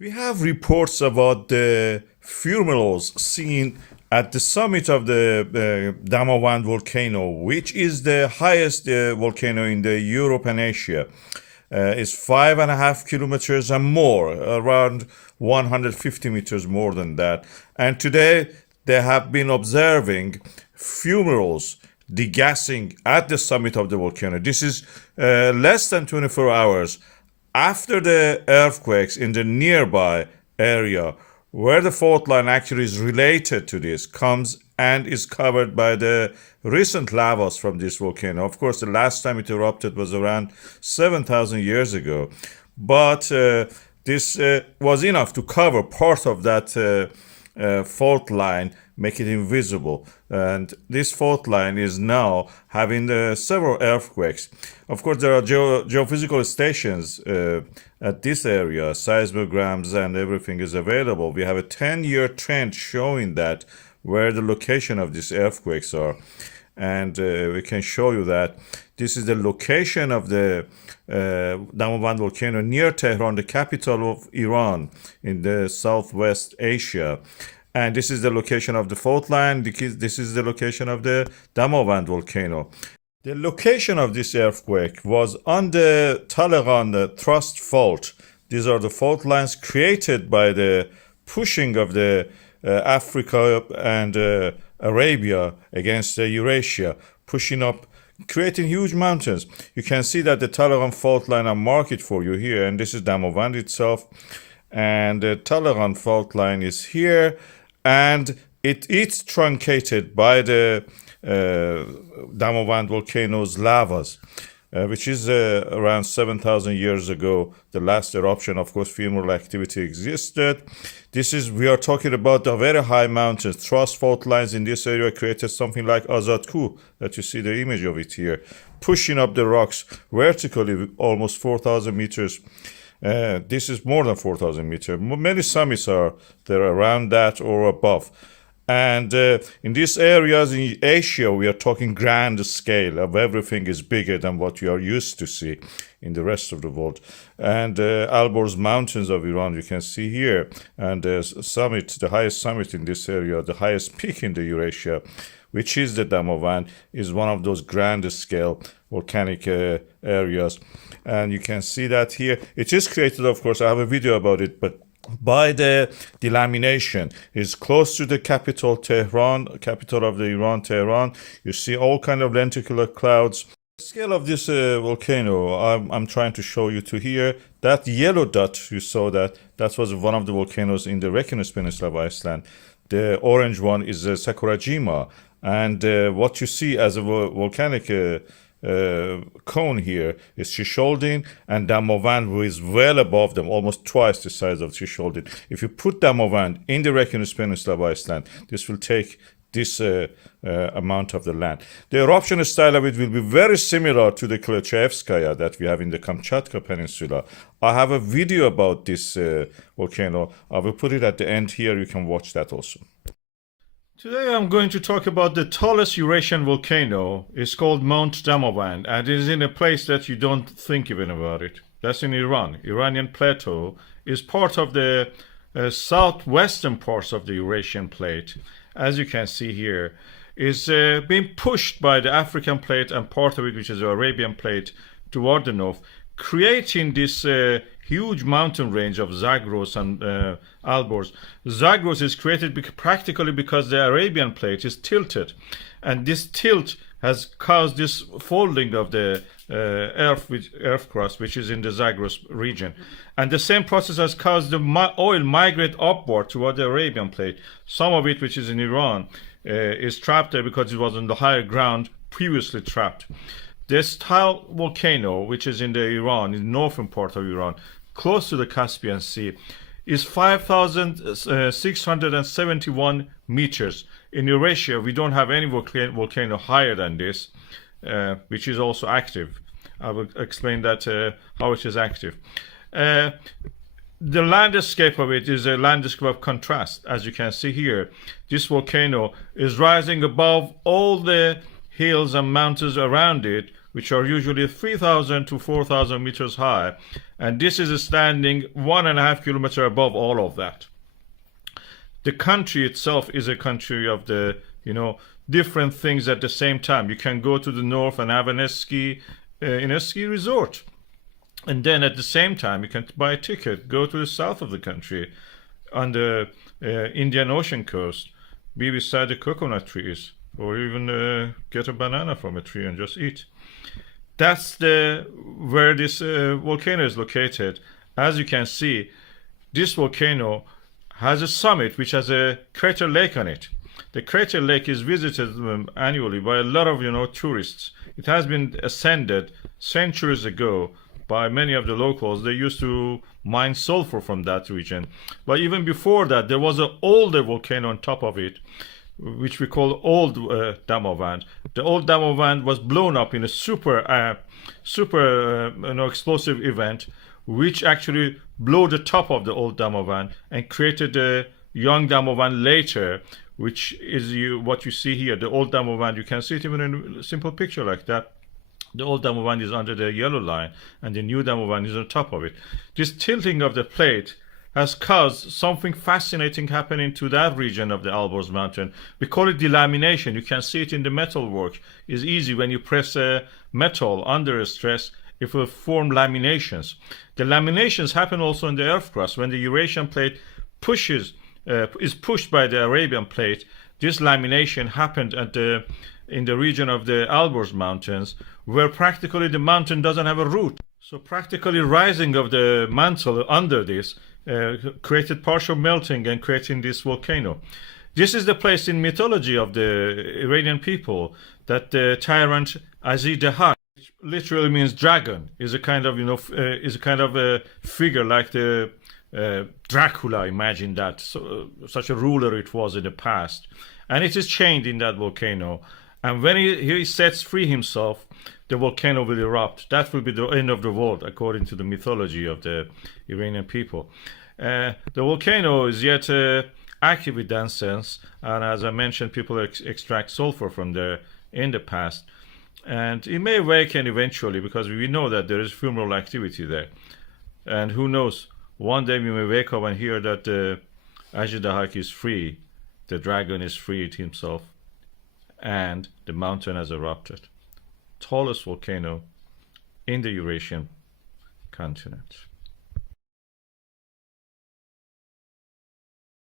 We have reports about the fumaroles seen at the summit of the Damavand volcano, which is the highest volcano in the Europe and Asia. It's 5.5 kilometers and more, around 150 meters more than that. And today they have been observing fumaroles degassing at the summit of the volcano. This is less than 24 hours after the earthquakes in the nearby area where the fault line actually is related to this comes and is covered by the recent lavas from this volcano. Of course, the last time it erupted was around 7,000 years ago, but this was enough to cover part of that fault line, make it invisible. And this fault line is now having several earthquakes. Of course, there are geophysical stations at this area, seismograms and everything is available. We have a 10-year trend showing that where the location of these earthquakes are. And we can show you that this is the location of the Damavand volcano near Tehran, the capital of Iran in the southwest Asia. And this is the location of the fault line. This is the location of the Damavand volcano. The location of this earthquake was on the Talegan thrust fault. These are the fault lines created by the pushing of the Africa and Arabia against Eurasia, pushing up, creating huge mountains. You can see that the Talegan fault line, I mark it for you here, and this is Damavand itself. And the Talegan fault line is here, and it's truncated by the Damavand volcano's lavas, which is around 7,000 years ago. The last eruption, of course, fumarole activity existed. We are talking about the very high mountains. Thrust fault lines in this area created something like Azadkooh, that you see the image of it here, pushing up the rocks vertically almost 4,000 meters. This is more than 4,000 meters. Many summits are there around that or above. And in these areas in Asia, we are talking grand scale of everything is bigger than what you are used to see in the rest of the world. And Alborz Mountains of Iran, you can see here. And the summit, the highest summit in this area, the highest peak in the Eurasia, which is the Damavand, is one of those grand scale volcanic areas. And you can see that here. It is created, of course, I have a video about it, but by the delamination. Is close to the capital, Tehran, capital of the Iran, Tehran. You see all kind of lenticular clouds. The scale of this volcano, I'm trying to show you to here. That yellow dot, you saw that was one of the volcanoes in the Reinis Peninsula of Iceland. The orange one is Sakurajima. And what you see as a volcanic cone here is Shisholdin and Damavand, who is well above them, almost twice the size of Shisholdin. If you put Damavand in the Reinis Peninsula of Iceland, this will take this amount of the land. The eruption style of it will be very similar to the Klyuchevskaya that we have in the Kamchatka Peninsula. I have a video about this volcano. I will put it at the end here. You can watch that also. Today I'm going to talk about the tallest Eurasian volcano. It's called Mount Damavand, and it is in a place that you don't think even about it. That's in Iran. Iranian plateau is part of the southwestern parts of the Eurasian plate. As you can see here, is being pushed by the African plate and part of it, which is the Arabian plate, toward the north, creating this huge mountain range of Zagros and Alborz. Zagros is created practically because the Arabian plate is tilted, and this tilt has caused this folding of the earth crust, which is in the Zagros region. And the same process has caused the oil migrate upward toward the Arabian plate. Some of it, which is in Iran, is trapped there because it was on the higher ground previously trapped. This tall volcano, which is in the Iran, in the northern part of Iran, close to the Caspian Sea, is 5,671 meters. In Eurasia, we don't have any volcano higher than this, which is also active. I will explain that how it is active. The landscape of it is a landscape of contrast. As you can see here, this volcano is rising above all the hills and mountains around it, which are usually 3,000 to 4,000 meters high, and this is standing 1.5 kilometers above all of that. The country itself is a country of the, different things at the same time. You can go to the north and have in a ski resort. And then at the same time, you can buy a ticket, go to the south of the country on the Indian Ocean coast, be beside the coconut trees, or even get a banana from a tree and just eat. That's where this volcano is located. As you can see, this volcano has a summit which has a crater lake on it. The crater lake is visited annually by a lot of tourists. It has been ascended centuries ago by many of the locals. They used to mine sulfur from that region. But even before that, there was an older volcano on top of it, which we call Old Damavand. The Old Damavand was blown up in a super explosive event, which actually blew the top of the Old Damavand and created the young Damavand later, which is what you see here. The Old Damavand, you can see it even in a simple picture like that. The Old Damavand is under the yellow line, and the new Damavand is on top of it. This tilting of the plate has caused something fascinating happening to that region of the Alborz Mountain. We call it delamination. You can see it in the metalwork. It's easy when you press a metal under a stress, it will form laminations. The laminations happen also in the earth crust. When the Eurasian plate is pushed by the Arabian plate, this lamination happened in the region of the Alborz Mountains, where practically the mountain doesn't have a root. So practically rising of the mantle under this created partial melting and creating this volcano. This is the place in mythology of the Iranian people that the tyrant Hassanzadeh, which literally means dragon, is a kind of a figure like the Dracula. Imagine that, such a ruler it was in the past, and it is chained in that volcano. And when he sets free himself, the volcano will erupt. That will be the end of the world, according to the mythology of the Iranian people. The volcano is yet active in that sense, and as I mentioned, people extract sulfur from there in the past. And it may awaken eventually, because we know that there is fumarole activity there. And who knows, one day we may wake up and hear that Hassanzadeh is free, the dragon is freed himself, and the mountain has erupted. Tallest volcano in the Eurasian continent.